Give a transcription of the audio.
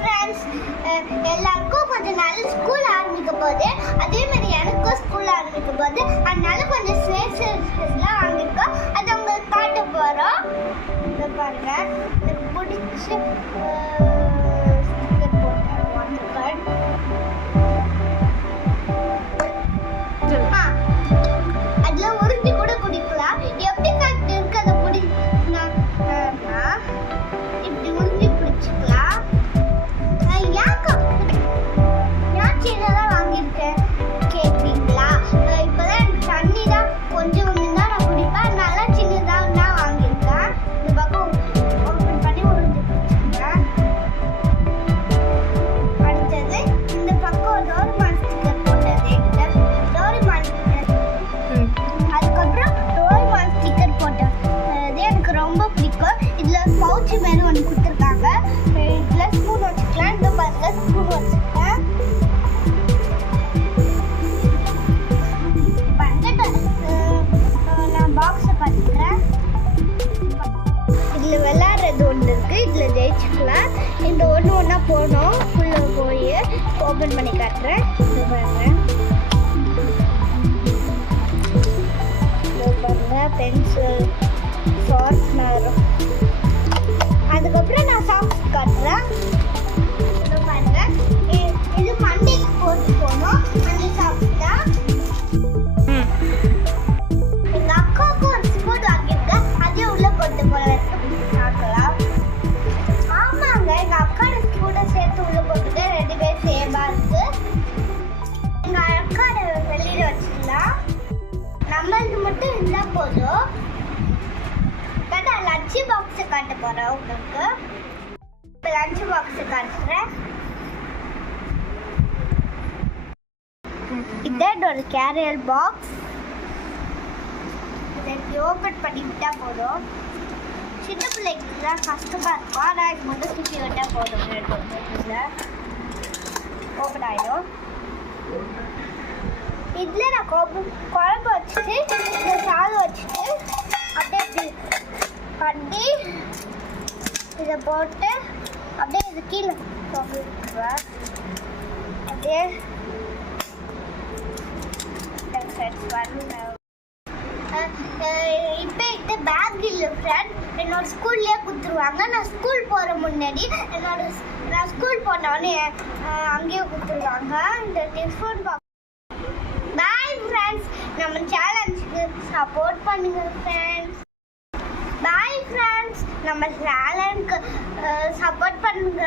Friends, எல்லாருக்கும் கொஞ்சம் நாள் ஸ்கூல் ஆரம்பிக்க போகுது. அதே மாதிரி எனக்கும் ஸ்கூல் ஆரம்பிக்க போகுது. அதனால கொஞ்சம் ஸ்வீட்ஸ்லாம் வாங்கியிருக்கோம். அதை உங்களுக்கு காட்ட போகிறோம். இதை பாருங்க, எனக்கு பிடிச்ச ஸ்டிக்கர் போட்டேன், வாட்டர் கார்டு. அதில் உருட்டி கூட குடிக்கலாம். எப்படி காட்டு இருக்கு அதை பிடிச்சினா இப்படி உருட்டி பிடிச்சிக்கலாம். ஏன் சின்னதாக வாங்கியிருக்கேன் கேட்பீங்களா? இப்போதான் எனக்கு தண்ணி தான் கொஞ்சம் கொஞ்சம் தான் நான் குடிப்பேன். அதனால சின்னதாக தான் வாங்கியிருக்கேன். இந்த பக்கம் ஓப்பன் பண்ணி உருட்டி பிடிச்சிருக்கேன். அடுத்தது இந்த பக்கம் டோரிமான் ஸ்டிக்கர் போட்டது. டோரிமான் அதுக்கப்புறம் டோரிமான் ஸ்டிக்கர் போட்டது எனக்கு ரொம்ப பிடிக்கும். இதில் பவுச்சு மாரி ஒன்று கொடுத்துருக்காங்க. இதில் ஸ்பூன் வச்சுக்கலாம். இந்த பாருங்க, ஸ்பூன் வச்சுருக்கேன். நான் பாக்ஸை பார்த்துக்கிறேன். இதில் விளையாடுறது ஒன்று இருக்குது. இதில் ஜெயிச்சுக்கலாம். இந்த ஒன்று ஒன்றா போகணும். உள்ளே போய் ஓப்பன் பண்ணி காட்டுறேன். இது பாருங்க, பென்சில் ஷார்ப்னர். அதுக்கப்புறம் நான் சாக்ஸ் காட்டுறேன். இது பாருங்க, இது மண்டைக்கு போட்டு போகணும். அந்த சாக்ஸ் தான். எங்கள் அக்காவுக்கு ஒரு ஸ்பூன் வாங்கியிருக்கேன். அதையும் உள்ளே போட்டு போல பார்க்கலாம். ஆமாங்க, எங்கள் அக்காவோட ஸ்பூனை சேர்த்து உள்ளே போட்டுட்டு 2 பேர் சேமாக இருக்கு. எங்கள் அக்காவை வெளியில் வச்சுக்கலாம். நம்மளுக்கு மட்டும் இருந்தால் போதும். இப்போ நான் லஞ்ச் பாக்ஸை காட்ட போகிறேன் உங்களுக்கு. இப்போ லஞ்ச் பாக்ஸை காட்டுறேன். இதான் ஒரு கேரியர் பாக்ஸ். இதை ஓப்பன் பண்ணி விட்டால் போதும். சின்ன பிள்ளைக்கு தான் கஷ்டமாக இருக்கும். ஆனால் இது மட்டும் சுற்றி விட்டால் போதும். ஓப்பன் ஆகிடும். இதில் நான் குழம்பு வச்சுட்டு இந்த சாதம் வச்சுட்டு அப்படியே இப்படி பண்ணி இதை போட்டு அப்படியே இது கீழே போட்டுருவேன். அப்படியே இப்போ இந்த பேக் இல்லை ஃப்ரெண்ட், என்னோட ஸ்கூல்லேயே கொடுத்துருவாங்க. நான் ஸ்கூல் போகிற முன்னாடி நான் ஸ்கூல் போனோடனே அங்கேயே கொடுத்துருவாங்க இந்த டிஃபன் பாக்ஸ். பாய் ஃப்ரெண்ட்ஸ், நம்ம சேலஞ்சுக்கு சப்போர்ட் பண்ணுங்க ஃப்ரெண்ட்ஸ். பாய் ஃப்ரெண்ட்ஸ், நம்ம சேனலுக்கு சப்போர்ட் பண்ணுங்க.